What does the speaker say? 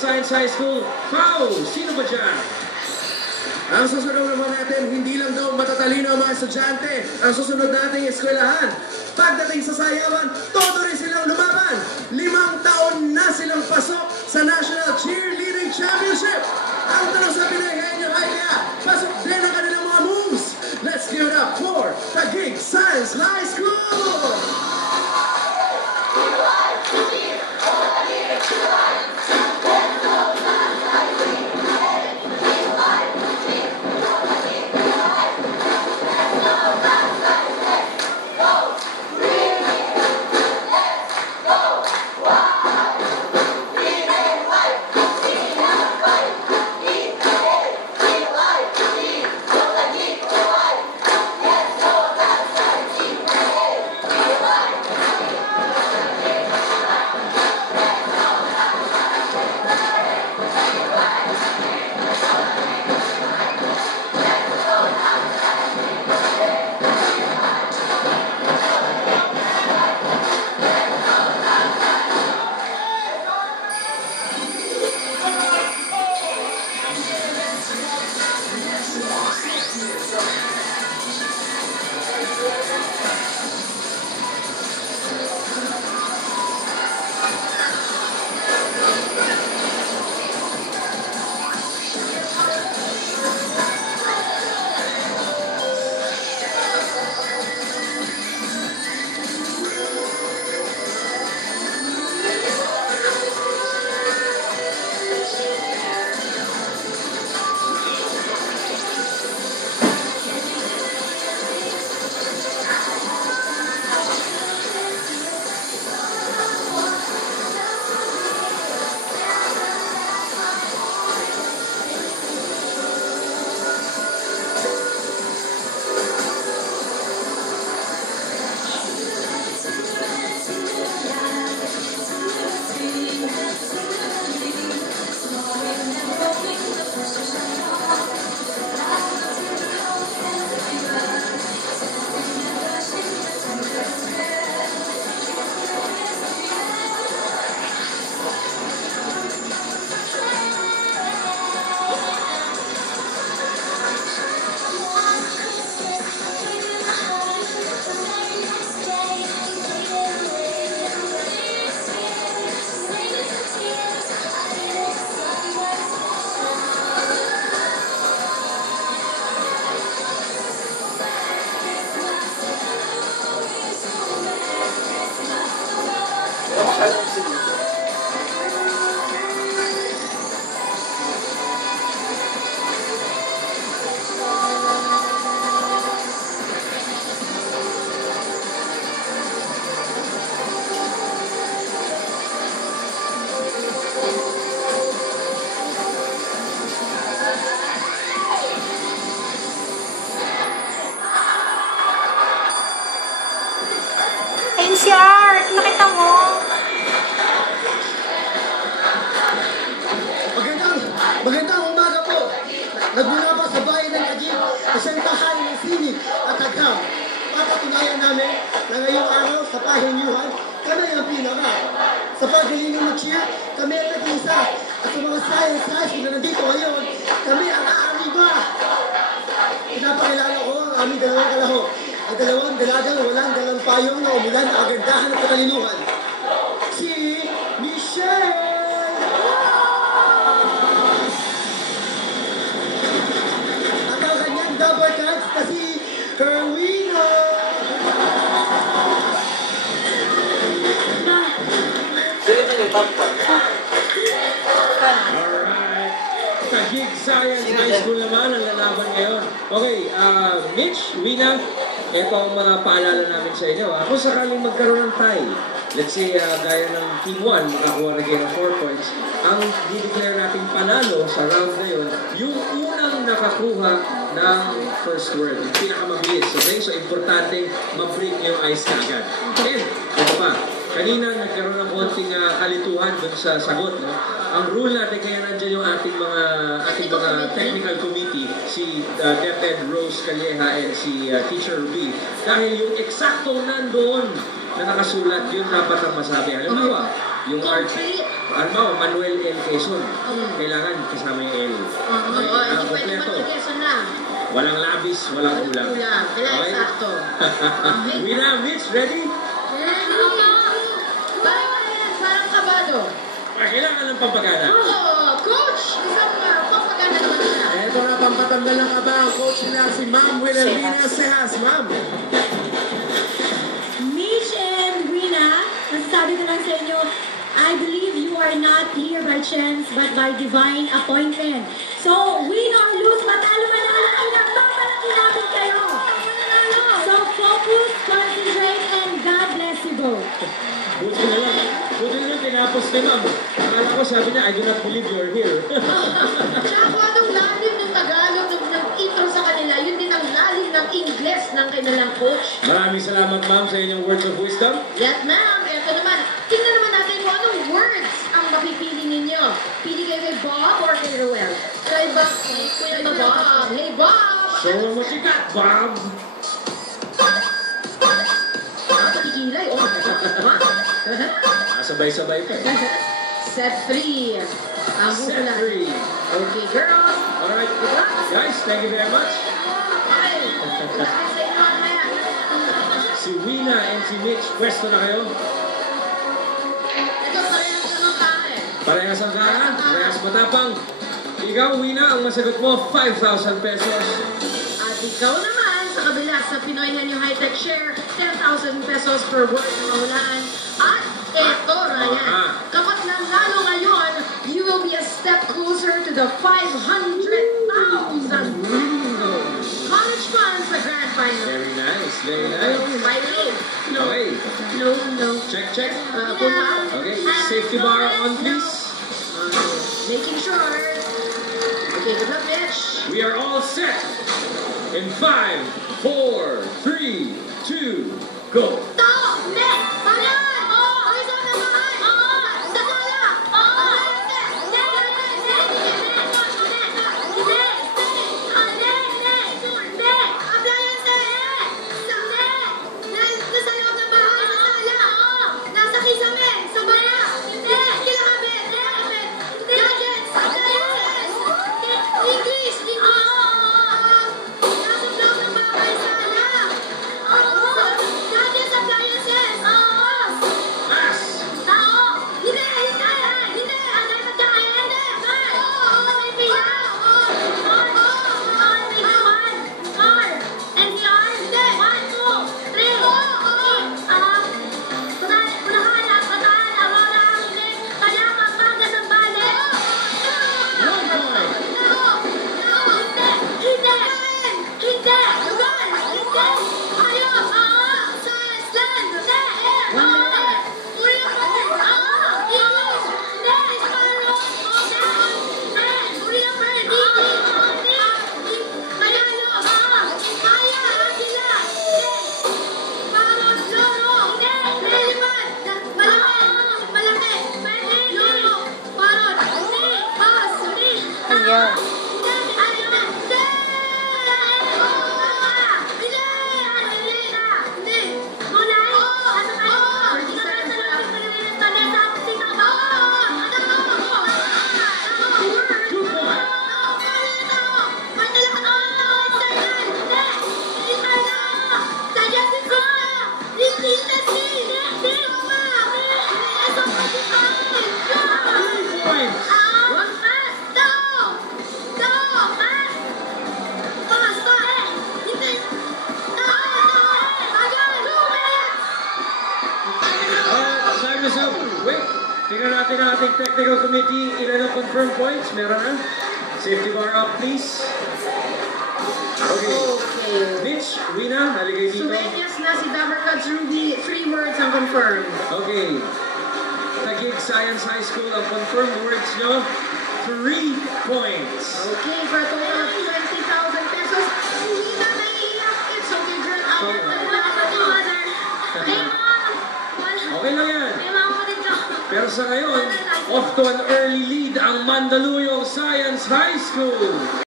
Science High School. Pau, sino ba dyan? Ang susunod naman natin, hindi lang daw matatalino ang mga estudyante. Ang susunod nating eskwelahan. Pagdating sa sayawan, todo rin silang lumaban. 5 taon na silang pasok sa National Cheerleading Championship. Ang tanong sa Pinay-Henyo ay kaya, pasok din ang kanilang mga moves. Let's give it up for Taguig Science High School! Ayun si Art, nakita mo. Magandang umaga po. Nagmula pa sa bayan ng Taguig, isang tahanan ng sini at agam. Papatunayan namin na ngayong araw sa pahinyuhan, kami ang pinaka. Sa paggaling ng cheer, kami ang nag-isa. At sa mga science high school na nandito ngayon, kami ang aariba. Pinapakilala ko ang aming dalawang kalaho. Ang dalawang dalagang walang dalang payong na umulan na agandahan ng katalinuhan. Si Michelle! At ang kanyang double cuts na si Kerwina! Alright. Taguig Science High School naman ang lalaban ngayon. Okay, Mitch, Wina, ito ang mga paalala namin sa inyo. Kung sakaling magkaroon ng tie, let's say gaya ng Team 1, makakuha na kayo ng 4 points, ang di-declare nating panalo sa round na yun, yung unang nakakuha ng first word, yung pinakamabilis. Okay? So, importante ma-break yung ice kagad. And, ito pa, kanina nagkaroon ng konting kalituhan dun sa sagot, no? Ang rule natin, kaya nandiyan yung ating mga technical committee, si DepEd Rose Calleja and si Teacher Ruby, dahil yung eksakto nandoon na nakasulat, yun dapat ang masabi. Halimbawa, yung art... Ano mo, Manuel L. Quezon. Kailangan kasama yung L. Oo, hindi pwede mag-Quezon lang. Walang labis, walang ulam. Kailangan Okay? sakto. Wina, Mitch, ready? Parang kabado. Kailangan ng pampagana. Coach! Isang pampagana naman siya. Eto na pampatanggal ng kaba ang coach na si Ma'am Winalina Sehas. Ma'am. Mitch and Rina, nasasabi ko lang sa inyo, I believe you are not here by chance but by divine appointment. So, win or lose, matalo manalo, pinagpapalaki natin kayo. So, focus, concentrate, and God bless you both. Buti na lang. Buti na lang tinapos ni Ma'am. Akala ko sabi niya, I do not believe you're here. Tsaka kung anong lalim ng Tagalog ng intro sa kanila, yun din ang lalim ng Ingles ng kanilang coach. Maraming salamat, Ma'am, sa inyong words of wisdom. Yes, ma'am. Ito naman. Tingnan naman natin kung anong words ang mapipili ninyo. Pili kayo kay Bob or kay Roel? Kay Bob. Kay Bob. Hey, Bob! Show mo sikat, Bob! Patikilay. Oh, Sabay-sabay pa eh. Set 3. Ang Set hula. 3. Okay, girls. Alright, guys, thank you very much. Ay, lahat sa inyo ano yan? Si Wina and si Mitch, pwesto na kayo. Ito, parehas na ng kain. Parehas ang kanan, parehas matapang. Ikaw, Wina, ang masagot mo, 5,000 pesos. At ikaw naman, sa kabila sa Pinoy Henyo High-Tech Share, 10,000 pesos per word na mahulaan. At eto, Ryan, kapag nanalo ngayon, you will be a step closer to the 500,000 college funds sa grand final. Very nice, very nice. Fighting. Okay, No. check. Punta. Okay, safety bar on, please. Making sure. Okay, good luck, bitch. We are all set. In 5, 4, 3, 2, go. Stop! Hindi! Bayan! Oo! Ay, sa naman! Oo! Sa sala! Oo! Hindi! Hindi! Hindi! Hindi! Hindi! Hindi! Appliances! Hindi! Nasa loob ng bahay, sa sala! Oo! Nasa kisame! Sa baya! Hindi! Kinakabit! Hindi! Gadgets! Appliances! English! Nasa loob ng bahay, sala! Gadgets, appliances! Pass! Hindi! Ano yung pagkain? Hindi! May pila! NCR? Hindi! 1, 2, 3! Punahan at Bataan, Aurora, Angeles, Calacas, Pampanga, Zambales! 1 point. Hindi! Lugar! Hindi! Hayop! Science! Land! Hindi! Air! Uriaper! English! Hindi! Sparrow! Hindi! Uriaper! Hindi! Tagalog! Maya! Agila! Hindi! Parrot! Loro! Hindi! Elephant! Malaki! Loro! Parrot! Hindi! Pass! Hindi! Ayan. Wait, tingnan natin ang ating technical committee. Ilan ang confirmed points? Meron na? Safety bar up, please. Okay. Mitch, Wina, naligay dito. Sumenyas na si Damercats Ruby. 3 words ang confirmed. Okay. Taguig Science High School, ang confirmed words nyo, 3 points. Okay, for a total of 20,000 pesos. Hindi na naiiyak. It's okay, girl. Okay lang yan. Pero sa ngayon, off to an early lead ang Mandaluyong Science High School.